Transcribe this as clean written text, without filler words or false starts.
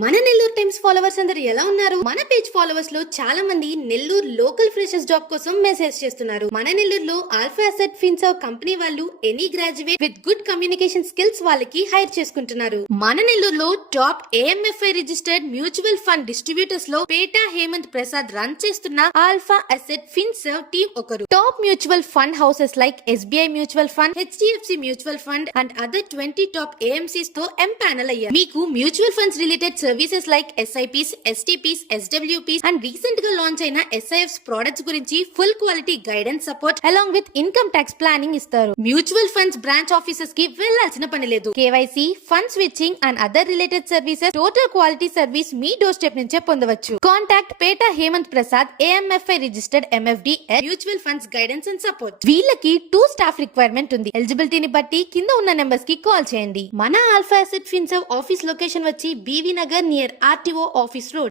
మన Nellore times followers అందరు ఎలా ఉన్నారు? మన పేజ్ ఫాలోవర్స్ లో చాలా మంది నెల్లూరు లోకల్ ఫ్రెషర్స్ జాబ్ కోసం మెసేజ్ చేస్తున్నారు. మన నెల్లూరులో ఆల్ఫా అసెట్ ఫిన్సర్వ్ కంపెనీ వాళ్ళు any graduate with good communication skills వాళ్ళకి హైర్ చేసుకుంటున్నారు. మన నెల్లూరులో top AMFI registered mutual fund distributors లో పేటా హేమంత్ ప్రసాద్ రన్ చేస్తున్న ఆల్ఫా అసెట్ ఫిన్సర్వ్ టీమ్ ఒకరు. Top mutual fund houses like SBI mutual fund, HDFC mutual fund and other 20 top AMCs తో empanel అయ్యారు. మీకు mutual funds related services like SIPs, STPs, SWPs and recent గా launch అయిన SIFs products గురించి full quality guidance support along with income tax planning ఇస్తారు. Mutual funds branch offices కి వెళ్లాల్సిన పని లేదు. KYC, fund switching and other related services total quality service మీ doorstep నుంచే పొందవచ్చు. కాంటాక్ట్ పేటా Hemanth Prasad, AMFI registered MFD mutual funds guidance and support. వీళ్ళకి 2 స్టాఫ్ రిక్వైర్మెంట్ ఉంది. ఎలిజిబిలిటీని బట్టి కింద ఉన్న నెంబర్స్ కి కాల్ చేయండి. మన alpha asset Finserv office location వచ్చి BV Nagar near RTO office road.